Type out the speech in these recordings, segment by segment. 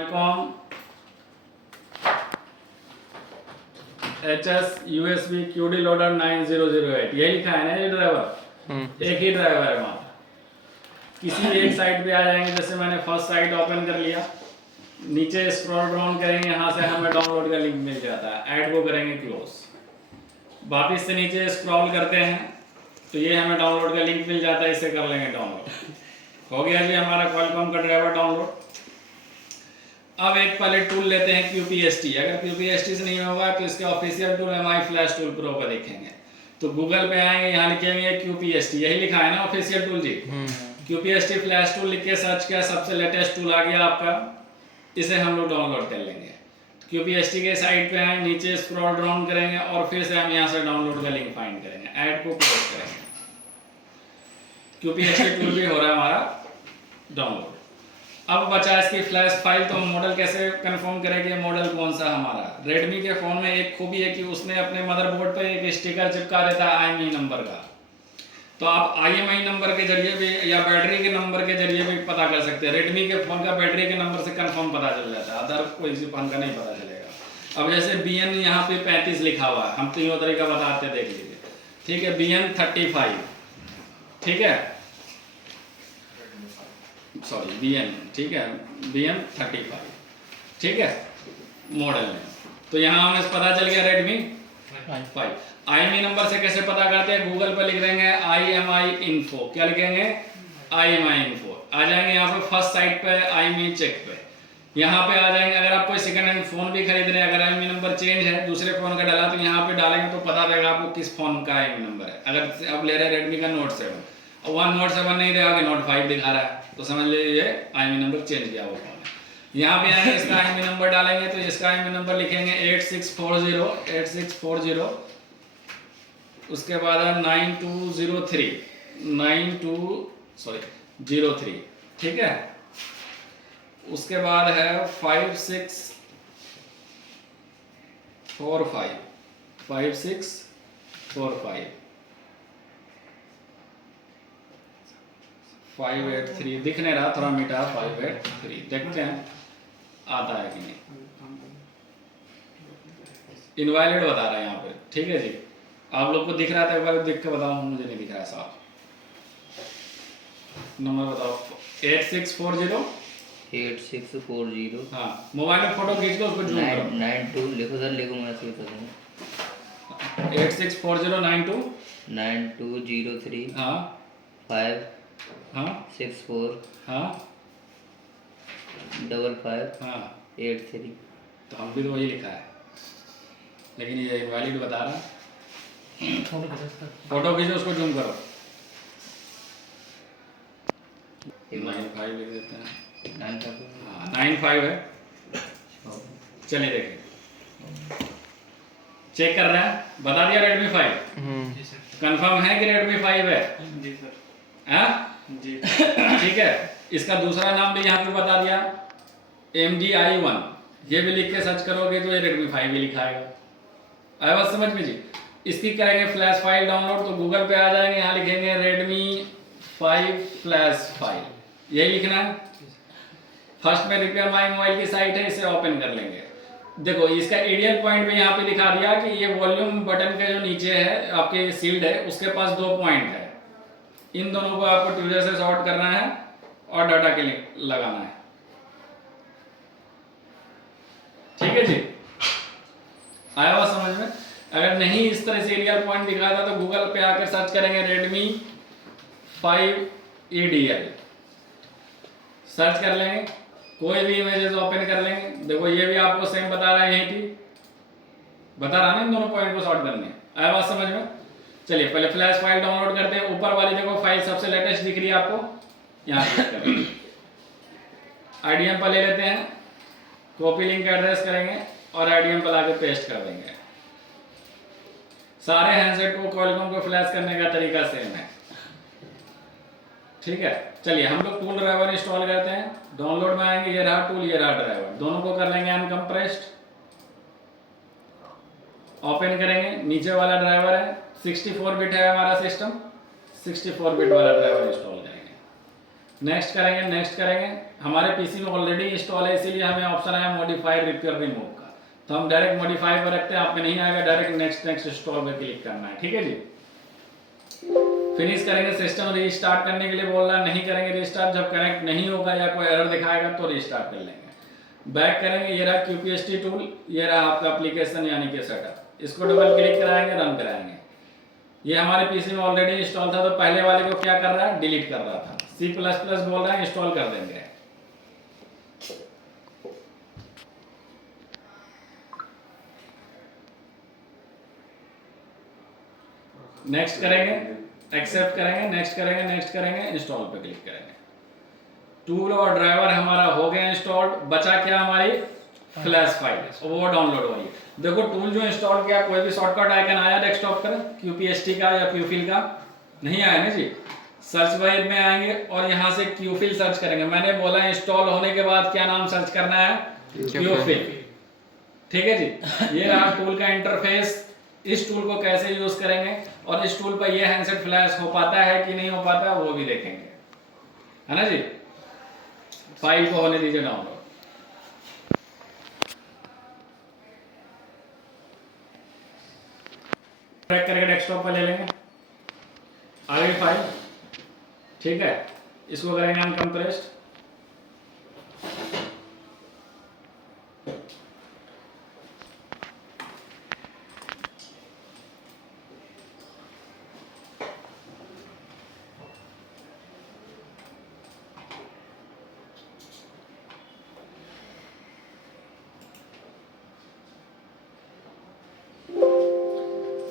Qualcomm HS USB QD loader 9008 यही लिखा है ना ये ड्राइवर। एक ही ड्राइवर है वहाँ किसी एक साइट पे आ जाएंगे। जैसे मैंने फर्स्ट साइट ओपन कर लिया, नीचे स्क्रॉल डाउन करेंगे, यहाँ से हमें डाउनलोड का लिंक मिल जाता है। ऐड को करेंगे क्लोज, वापस से नीचे स्क्रॉल करते हैं तो ये हमें डाउनलोड का लिंक मिल जाता है। इसे कर लेंगे डाउनलोड। हो गया जी हमारा क्वालकॉम का ड्राइवर डाउनलोड। अब एक पहले टूल लेते हैं QPST। अगर QPST से नहीं होगा तो इसके official tool MI flash tool pro पर देखेंगे। तो गूगल पे आएंगे, यहाँ लिखेंगे QPST, यही लिखा है ना ऑफिशियल टूल जी। QPST फ्लैश टूल लिख के सर्च किया, सबसे लेटेस्ट टूल आ गया आपका। इसे हम लोग डाउनलोड कर लेंगे। QPST के साइट पे आए, नीचे स्क्रॉल डाउन करेंगे और फिर से हम यहाँ से डाउनलोड का लिंक फाइंड करेंगे, ऐड को क्लोज करेंगे। QPST टूल भी हो रहा है हमारा डाउनलोड। अब बचा इसकी फ्लैश फाइल। तो हम मॉडल कैसे कंफर्म करेंगे मॉडल कौन सा हमारा। रेडमी के फ़ोन में एक खूबी है कि उसने अपने मदरबोर्ड पर एक स्टिकर चिपका देता है IMEI नंबर का। तो आप IMEI नंबर के जरिए भी या बैटरी के नंबर के जरिए भी पता कर सकते हैं। रेडमी के फ़ोन का बैटरी के नंबर से कंफर्म पता चल जाता है, अदर कोई सी फ़ोन का नहीं पता चलेगा। अब जैसे BN यहाँ पे 35 लिखा हुआ है, हम तीनों तरीका बताते देख लीजिए। ठीक है, BN 35, ठीक है, सॉरी BN, ठीक है, BN 35, ठीक है मॉडल में। तो यहाँ हमें पता चल गया रेडमी 5। IMEI नंबर से कैसे पता करते हैं, गूगल पर लिख देंगे IMEI info। क्या लिखेंगे, IMEI info। आ जाएंगे यहाँ पे फर्स्ट साइट पे IMEI चेक पे, यहाँ पे आ जाएंगे। अगर आप कोई सेकंड हैंड फोन भी खरीद रहे हैं, अगर IMEI नंबर चेंज है, दूसरे फोन का डाला, तो यहाँ पे डालेंगे तो पता रहेगा आपको किस फोन का IMEI नंबर है। अगर आप ले रहे हैं रेडमी का Note 7 और वहाँ Note 7 नहीं रहेगा कि Note 5 दिखा रहा है, तो समझ लीजिए IMEI नंबर चेंज किया वो फोन है। यहाँ पे आएंगे, इसका IMEI नंबर डालेंगे तो इसका IMEI नंबर लिखेंगे 8640। उसके बाद है 9203, ठीक है। उसके बाद है 5645, 583 दिख नहीं रहा, थोड़ा मिटा। 583 देखते हैं आता है कि नहीं। इनवैलिड बता रहा है यहाँ पे, ठीक है जी। आप लोग को दिख रहा था, एक बार देख के बताओ, मुझे नहीं दिख रहा है साफ। नंबर बताओ। 8640। हाँ, मोबाइल में फोटो खींच लो, उसको जूम करो। 92 लिखो सर, लिखो मैं सही बता दूंगा। 864092। हाँ 5 हाँ 64 हाँ 55 हाँ 83। तो हम भी तो वही लिखा है, लेकिन ये इनवैलिड बता रहा है। फोटो खींचो, उसको जूम करो। 95 लिख देते हैं। 95 है। चलिए देखें, चेक कर रहे हैं, बता दिया Redmi 5। कंफर्म है कि Redmi 5 है जी सर। हाँ जी ठीक है। इसका दूसरा नाम भी यहाँ पे बता दिया, MDI1। ये भी लिख के सर्च करोगे तो ये Redmi 5 भी लिखाएगा। आया बात समझ में जी। इसकी करेंगे फ्लैश फाइल डाउनलोड, तो गूगल पे आ जाएंगे, यहाँ लिखेंगे Redmi 5 फ्लैश फाइल, यही लिखना है। फर्स्ट में रिपेयर माई मोबाइल की साइट है, इसे ओपन कर लेंगे। देखो इसका एडियल पॉइंट भी यहाँ पे दिखा दिया कि ये वॉल्यूम बटन के जो नीचे है आपके सील्ड है, उसके पास 2 पॉइंट है। इन दोनों को आपको ट्यूजर से सॉर्ट करना है और डाटा के लिए लगाना है, ठीक है जी। आया हुआ समझ में। अगर नहीं इस तरह से एरियल पॉइंट दिखा था तो गूगल पे आकर सर्च करेंगे Redmi 5 EDL, सर्च कर लेंगे, कोई भी इमेजेस ओपन कर लेंगे। देखो ये भी आपको सेम बता रहा है, यहीं की बता रहा ना इन दोनों पॉइंट को सॉर्ट करने। आया बात समझ में। चलिए पहले फ्लैश फाइल डाउनलोड करते हैं। ऊपर वाली देखो फाइल सबसे लेटेस्ट दिख रही है आपको, यहाँ IDM पर ले लेते हैं, कॉपी लिंक एड्रेस करेंगे और IDM पर लाके पेस्ट कर देंगे। सारे हैंडसेट को क्वालकॉम को फ्लैश करने का तरीका सेम है, ठीक है। चलिए हम लोग टूल ड्राइवर इंस्टॉल करते हैं। डाउनलोड में आएंगे, ये रहा टूल, ये रहा ड्राइवर, दोनों को कर लेंगे अनकम्प्रेस्ड। ओपन करेंगे, नीचे वाला ड्राइवर है, 64 बिट है हमारा सिस्टम, 64 बिट वाला ड्राइवर इंस्टॉल करेंगे। नेक्स्ट करेंगे, नेक्स्ट करेंगे। हमारे पीसी में ऑलरेडी इंस्टॉल है, इसीलिए हमें ऑप्शन आया मॉडिफाई रिपेयर रिमूव का, तो हम डायरेक्ट मॉडिफाई पर रखते हैं। आपके नहीं आएगा, डायरेक्ट नेक्स्ट नेक्स्ट इंस्टॉल पे क्लिक करना है, ठीक है जी। फिनिश करेंगे। सिस्टम रीस्टार्ट करने के लिए बोल रहा है, नहीं करेंगे रीस्टार्ट। जब कनेक्ट नहीं होगा या कोई एरर दिखाएगा तो रीस्टार्ट कर लेंगे। बैक करेंगे, ये रहा QPST टूल, ये रहा आपका एप्लीकेशन यानी कि सेटअप। इसको डबल क्लिक कराएंगे, रन कराएंगे। ये हमारे पीसी में ऑलरेडी इंस्टॉल था, तो पहले वाले को क्या कर रहा है, डिलीट कर रहा था। C++ बोल रहा है, इंस्टॉल कर देंगे। नेक्स्ट करेंगे, एक्सेप्ट करेंगे, नेक्स्ट करेंगे, नेक्स्ट करेंगे, इंस्टॉल पे क्लिक करेंगे। टूल और ड्राइवर हमारा हो गया इंस्टॉल्ड। बचा क्या, हमारी फ्लैश फाइल, वो डाउनलोड हो रही है। देखो टूल जो इंस्टॉल किया, कोई भी शॉर्टकट आइकन आया डेस्कटॉप पर QPST का या QFill का, नहीं आया ना जी। सर्च बार में आएंगे और यहाँ से QFill सर्च करेंगे। मैंने बोला इंस्टॉल होने के बाद क्या नाम सर्च करना है, QFill, ठीक है जी। ये रहा टूल का इंटरफेस। इस टूल को कैसे यूज करेंगे और इस टूल पर ये हैंडसेट फ्लैश हो पाता है कि नहीं हो पाता है वो भी देखेंगे, है ना जी। फाइल को होने दीजिए डाउनलोड। ट्रैक करके डेस्कटॉप पर ले लेंगे, आ गई फाइल, ठीक है। इसको करेंगे अनकम्प्रेस्ड।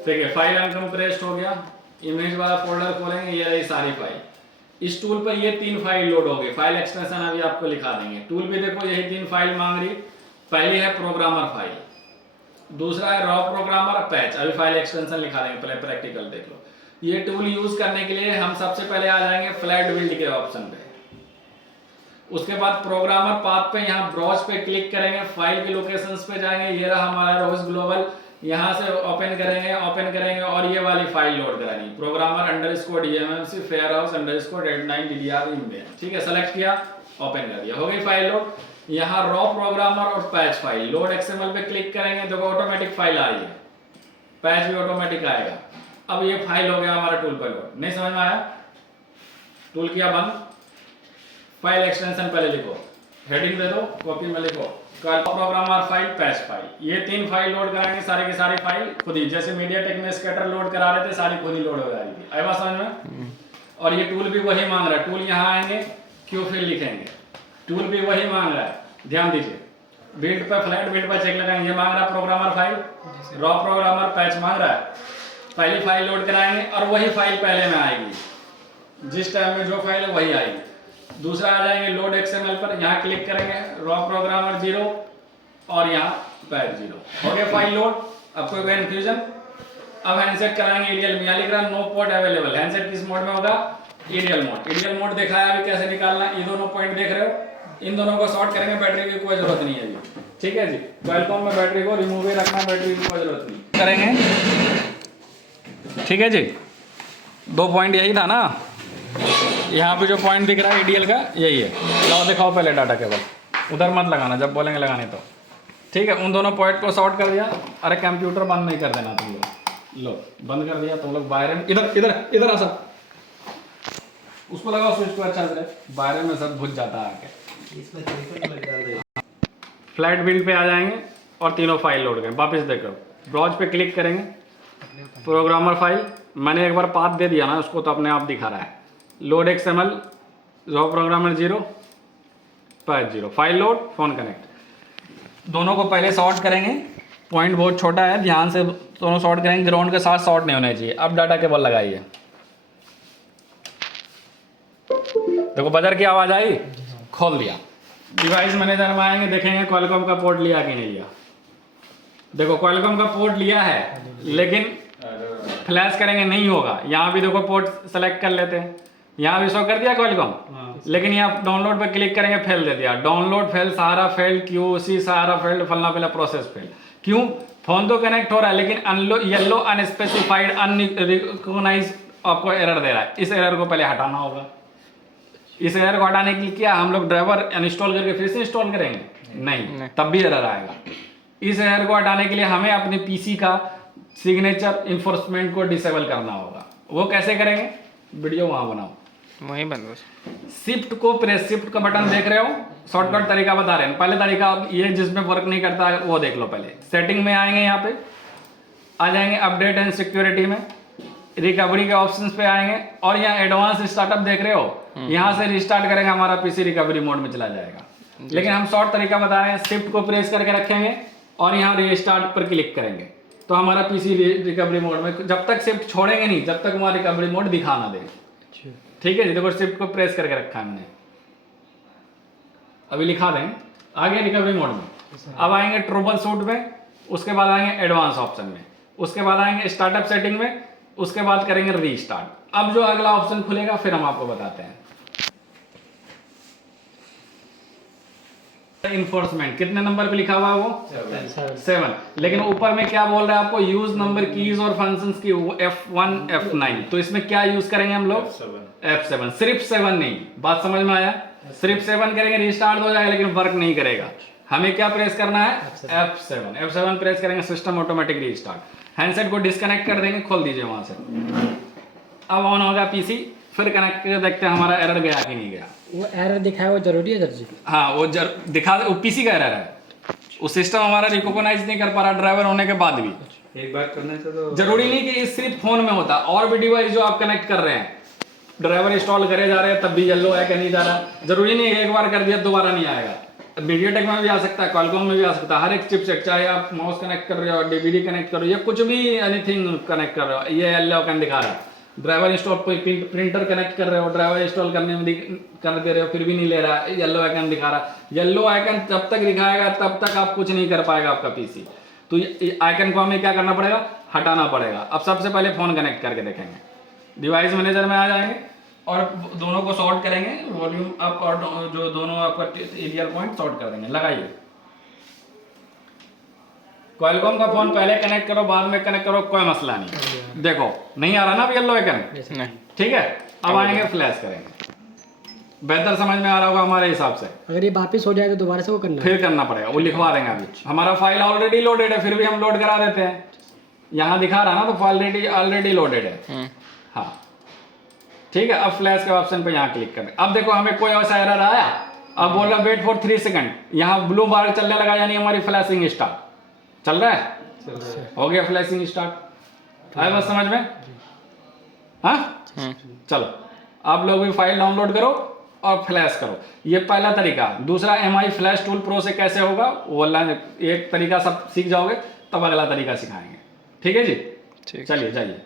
ठीक है, फाइल अनकम्प्रेस्ड हो गया। इमेज वाला फोल्डर खोलेंगे, ये रही सारी फाइल। इस टूल पर ये 3 फाइल लोड हो गई। फाइल एक्सटेंशन अभी आपको लिखा देंगे। टूल भी देखो यही 3 फाइल मांग रही। पहली है प्रोग्रामर फाइल, दूसरा है रॉ प्रोग्रामर पैच। अभी फाइल एक्सटेंशन लिखा देंगे, पहले प्रैक्टिकल देख लो। ये टूल यूज करने के लिए हम सबसे पहले आ जाएंगे फ्लैट बिल्ड के ऑप्शन पे। उसके बाद प्रोग्रामर पाथ पे यहाँ ब्राउज पे क्लिक करेंगे, फाइल के लोकेशंस पे जाएंगे। ये रहा हमारा रोज ग्लोबल, यहाँ से ओपन करेंगे और ये वाली फाइल लोड करानी, programmer underscore DMMC fair house underscore 89 DDR email, ठीक है। सेलेक्ट किया, ओपन कर दिया, हो गई फाइल लोड। यहाँ रॉ प्रोग्रामर और पैच फाइल लोड XML पे क्लिक करेंगे, देखो ऑटोमेटिक फाइल आ रही है, पैच भी ऑटोमेटिक आएगा। अब ये फाइल हो गया हमारा टूल पर लोड। नहीं समझ में आया, टूल किया बंद। फाइल एक्सटेंशन पहले लिखो, हेडिंग दे दो, कॉपी में लिखो प्रोग्रामर फाइल, पैच फाइल। ये 3 फाइल लोड कराएंगे, सारे की सारी फाइल खुद ही, जैसे मीडियाटेक में स्कैटर लोड करा रहे थे, सारी खुद ही लोड हो जा रही थी। आया बात समझ में। और ये टूल भी वही मांग रहा है। टूल यहाँ आएंगे, QFill लिखेंगे, टूल भी वही मांग रहा है। ध्यान दीजिए, बिल्ड पे फ्लैट बिल्ड पे चेक लगाएंगे। ये मांग रहा है programmer file, raw programmer patch मांग रहा है। पहली फाइल लोड कराएंगे और वही फाइल पहले में आएगी, जिस टाइम में जो फाइल है वही आएगी। दूसरा आ जाएंगे लोड XML पर, यहाँ क्लिक करेंगे, रॉ प्रोग्रामर 0 और यहाँ पैच 0, हो गया फाइल लोड। अब कोई कन्फ्यूजन। अब हैंडसेट कराएंगे EDL में, यहाँ लिख रहा है नो पोर्ट अवेलेबल। हैंडसेट किस मोड में होगा, EDL मोड। EDL मोड दिखाया अभी कैसे निकालना, ये दोनों पॉइंट देख रहे हो, इन दोनों को शॉर्ट करेंगे। बैटरी की कोई जरूरत नहीं है अभी, ठीक है जी। क्वालकॉम में बैटरी को रिमूव ही रखना, बैटरी की कोई जरूरत नहीं करेंगे, ठीक है जी। 2 पॉइंट यही था ना, यहाँ पे जो पॉइंट दिख रहा है EDL का यही है। लाओ दिखाओ पहले डाटा केबल, उधर मत लगाना जब बोलेंगे लगाने तो, ठीक है। उन दोनों पॉइंट को शॉर्ट कर दिया। अरे कंप्यूटर बंद नहीं कर देना तुम लोग, लो बंद कर दिया तुम लोग। बाहर में इधर इधर इधर आ सब, उसको लगाओ स्विच को अच्छा से, बाहर में सब भुज जाता है आके। फ्लैट बिल्ड पे आ जाएंगे और तीनों फाइल लोड करें। वापस देखो, ब्राउज पे क्लिक करेंगे, प्रोग्रामर फाइल, मैंने एक बार पाथ दे दिया ना उसको, तो अपने आप दिखा रहा है। Load XML, raw programmer 0, patch 0, file load, phone connect. दोनों को पहले सॉर्ट करेंगे। पॉइंट बहुत छोटा है, ध्यान से दोनों सॉर्ट करेंगे, ग्राउंड के साथ सॉर्ट नहीं होना चाहिए। अब डाटा केबल लगाइए, देखो बजर की आवाज़ आई, खोल दिया। डिवाइस मैनेजर में आएंगे, देखेंगे क्वालकॉम का पोर्ट लिया कि नहीं लिया। देखो क्वालकॉम का पोर्ट लिया है, लेकिन फ्लैश करेंगे नहीं होगा। यहाँ भी देखो पोर्ट सेलेक्ट कर लेते हैं, यहाँ भी शो कर दिया क्वालकॉम, लेकिन यहाँ डाउनलोड पे क्लिक करेंगे, फेल दे दिया। डाउनलोड फेल, सारा फेल, QC सारा फेल, फलना पहला प्रोसेस फेल। क्यों, फोन तो कनेक्ट हो रहा है लेकिन येलो अनस्पेसिफाइड अनरिकॉग्नाइज्ड आपको एरर दे रहा है। इस एरर को पहले हटाना होगा। इस एरर को हटाने के लिए क्या हम लोग ड्राइवर अनइंस्टॉल करके फिर से इंस्टॉल करेंगे? नहीं, तब भी एरर आएगा। इस एरर को हटाने के लिए हमें अपने पीसी का सिग्नेचर इन्फोर्समेंट को डिसेबल करना होगा। वो कैसे करेंगे? वीडियो वहां बनाओ, वही बंद। शिफ्ट को प्रेस, शिफ्ट का बटन देख रहे हो, शॉर्टकट तरीका बता रहे हैं। पहले तरीका ये जिसमें वर्क नहीं करता वो देख लो। पहले सेटिंग में आएंगे, यहाँ पे आ जाएंगे, अपडेट एंड सिक्योरिटी में रिकवरी के ऑप्शंस पे आएंगे और यहाँ एडवांस स्टार्टअप देख रहे हो, यहाँ से रिस्टार्ट करेंगे, हमारा पीसी रिकवरी मोड में चला जाएगा। लेकिन हम शॉर्ट तरीका बता रहे हैं, शिफ्ट को प्रेस करके रखेंगे और यहाँ रिस्टार्ट पर क्लिक करेंगे तो हमारा पीसी रिकवरी मोड में, जब तक शिफ्ट छोड़ेंगे नहीं तब तक हमारा रिकवरी मोड दिखा ना दे। ठीक है जी, देखो शिफ्ट को प्रेस करके रखा है हमने, अभी लिखा दें, आगे रिकवरी मोड में। अब आएंगे ट्रबल शूट में, उसके बाद आएंगे एडवांस ऑप्शन में, उसके बाद आएंगे स्टार्टअप सेटिंग में, उसके बाद करेंगे रीस्टार्ट। अब जो अगला ऑप्शन खुलेगा फिर हम आपको बताते हैं। इन्फोर्समेंट कितने नंबर पे लिखा हुआ है वो? 7। लेकिन ऊपर में क्या बोल रहा है आपको? यूज नंबर कीज और फंक्शंस की F1 F9। तो इसमें क्या यूज करेंगे हम लोग? F7। सिर्फ 7 नहीं, बात समझ में आया? सिर्फ 7 करेंगे रिस्टार्ट हो जाएगा, लेकिन वर्क नहीं करेगा। हमें क्या प्रेस करना है? F7 प्रेस करेंगे, सिस्टम ऑटोमेटिक रिस्टार्ट। हैंडसेट को डिस्कनेक्ट कर देंगे, खोल दीजिए वहां से। अब ऑन होगा पीसी, फिर कनेक्ट करके देखते हैं हमारा एरर गया कि नहीं गया। वो एरर दिखाया वो जरूरी है सर जी? हाँ, वो दिखा, वो पीसी का एरर है, वो सिस्टम हमारा रिकॉग्नाइज नहीं कर पा रहा ड्राइवर होने के बाद भी। एक बार करने से तो जरूरी नहीं कि सिर्फ फोन में होता, और भी डिवाइस जो आप कनेक्ट कर रहे हैं, ड्राइवर इंस्टॉल करे जा रहे हैं तब भी येलो है कि नहीं जा रहा। जरूरी नहीं है एक बार कर दिया दोबारा नहीं आएगा। मीडियाटेक में भी आ सकता है, क्वालकॉम में भी आ सकता है, हर एक चिपसेट, चाहे आप माउस कनेक्ट कर रहे हो, डीवीडी कनेक्ट कर रहे हो या कुछ भी एनीथिंग कनेक्ट कर रहे हो, ये येलो आइकन दिखा रहा है। ड्राइवर इंस्टॉल प्रिंटर कनेक्ट कर रहे हो, ड्राइवर इंस्टॉल करने में कर दे रहे हो, फिर भी नहीं ले रहा, येलो आइकन दिखा रहा है। येलो आइकन जब तक दिखाएगा तब तक आप कुछ नहीं कर पाएगा आपका पीसी। तो आइकन को हमें क्या करना पड़ेगा? हटाना पड़ेगा। अब सबसे पहले फोन कनेक्ट करके देखेंगे, डिवाइस मैनेजर में आ जाएंगे और दोनों को सॉर्ट करेंगे, वॉल्यूम अप और जो दोनों आपका एरियल पॉइंट सॉर्ट कर देंगे। लगाइए, क्वालकॉम का फोन पहले कनेक्ट करो बाद में कनेक्ट करो, कोई मसला नहीं। देखो नहीं आ रहा ना अब येलो आइकन, ठीक है। अब आएंगे फ्लैश करेंगे, बेहतर समझ में आ रहा होगा हमारे हिसाब से। अगर ये वापस हो जाए तो दोबारा से वो करना फिर करना पड़ेगा, वो लिखवा देंगे। अभी हमारा फाइल ऑलरेडी लोडेड है, फिर भी हम लोड करा देते हैं। यहाँ दिखा रहा ना, तो फाइल ऑलरेडी लोडेड है। हाँ ठीक है, अब फ्लैश के ऑप्शन पे यहाँ क्लिक करें। अब देखो हमें कोई ऐसा एरर आया, अब बोल रहा वेट फॉर 3 सेकंड, यहाँ ब्लू बार चलने लगा, यानी हमारी फ्लैशिंग स्टार्ट चल रहा है। हो गया फ्लैशिंग स्टार्ट, आया बस समझ में? हाँ चलो, आप लोग भी फाइल डाउनलोड करो और फ्लैश करो, ये पहला तरीका। दूसरा MI फ्लैश टूल प्रो से कैसे होगा वो एक तरीका सब सीख जाओगे, तब अगला तरीका सिखाएंगे। ठीक है जी, चलिए जाइए।